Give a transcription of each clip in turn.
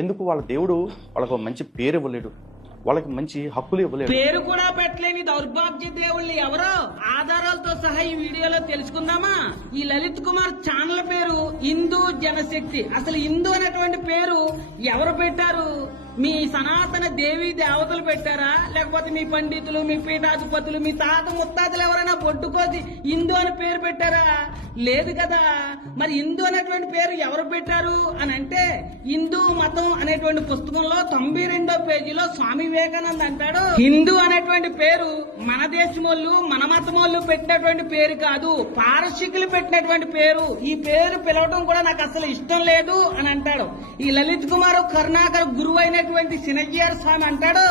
ఎందుకు వాళ్ళ దేవుడు వాళ్ళకు మంచి పేరు ఇవ్వలేడు, వాళ్ళకి మంచి హక్కులు ఇవ్వలేడు. పేరు కూడా పెట్టలేని దౌర్భాగ్య దేవుళ్ళు ఎవరో ఆధారాలతో సహా ఈ వీడియోలో తెలుసుకుందామా. ఈ లలిత్ కుమార్ ఛానల్ పేరు హిందూ జనశక్తి. అసలు హిందూ అనేటువంటి పేరు ఎవరు పెట్టారు? మీ సనాతన దేవీ దేవతలు పెట్టారా, లేకపోతే మీ పండితులు, మీ పీఠాధిపతులు, మీ తాత ముత్తాతలు ఎవరైనా బొడ్డుకోసి హిందూ అని పేరు పెట్టారా? లేదు కదా. మరి హిందూ అనేటువంటి పేరు ఎవరు పెట్టారు అని అంటే, హిందూ మతం అనేటువంటి పుస్తకంలో 92వ పేజీలో స్వామి వివేకానంద అంటాడు, హిందూ అనేటువంటి పేరు మన దేశమోళ్ళు మన మతమోళ్ళు పెట్టినటువంటి పేరు కాదు, పారశీకులు పెట్టినటువంటి పేరు. ఈ పేరు పిలవడం కూడా నాకు అసలు ఇష్టం లేదు అని అంటాడు. ఈ లలిత్ కుమార్ కరుణాకర్ గురువు అయినటువంటి సినజిఆర్ స్వామి అంటాడు,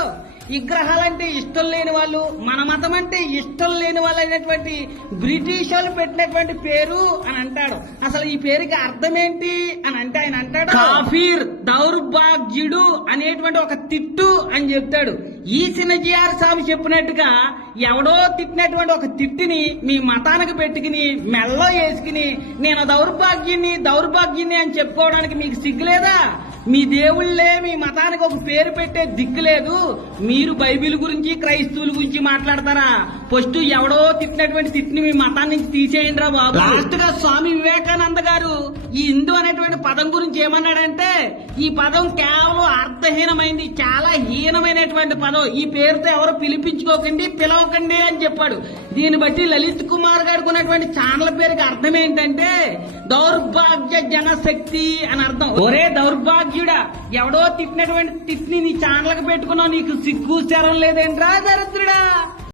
విగ్రహాలంటే ఇష్టం లేని వాళ్ళు, మన మతం అంటే ఇష్టం లేని వాళ్ళు అయినటువంటి బ్రిటిష్ వాళ్ళు పెట్టినటువంటి పేరు అని అంటాడు. అసలు ఈ పేరుకి అర్థం ఏంటి అని అంటే ఆయన అంటాడు, కాఫీర్, దౌర్భాగ్యుడు అనేటువంటి ఒక తిట్టు అని చెప్తాడు. ఈ సినజిఆర్ స్వామి చెప్పినట్టుగా ఎవడో తిట్టినటువంటి ఒక తిట్టిని మీ మతానికి పెట్టుకుని మెల్లో వేసుకుని నేను దౌర్భాగ్యుని అని చెప్పుకోవడానికి మీకు సిగ్గులేదా? మీ దేవుళ్లే మీ మతానికి ఒక పేరు పెట్టే దిక్కు లేదు, మీరు బైబిల్ గురించి క్రైస్తవుల గురించి మాట్లాడతారా? ఫస్ట్ ఎవడో తిట్టినటువంటి తిట్టిని మీ మతాన్ని నుంచి తీసేయండి రా బాబు. లాస్ట్ గా స్వామి వివేకానంద గారు ఈ హిందూ అనేటువంటి పదం గురించి ఏమన్నాడంటే, ఈ పదం కేవలం అర్థహీనమైంది, చాలా హీనమైనటువంటి పదం, ఈ పేరుతో ఎవరు పిలవకండి అని చెప్పాడు. దీన్ని బట్టి లలిత్ కుమార్ గారికి ఉన్నటువంటి ఛానల్ పేరుకి అర్థం ఏంటంటే దౌర్భాగ్య జనశక్తి అని అర్థం. ఒరే దౌర్భాగ్యుడా, ఎవడో తిట్టినటువంటి తిట్ని నీ ఛానల్ కి పెట్టుకున్నావు, నీకు సిగ్గు శరం లేదేంట్రా దరిద్రుడా?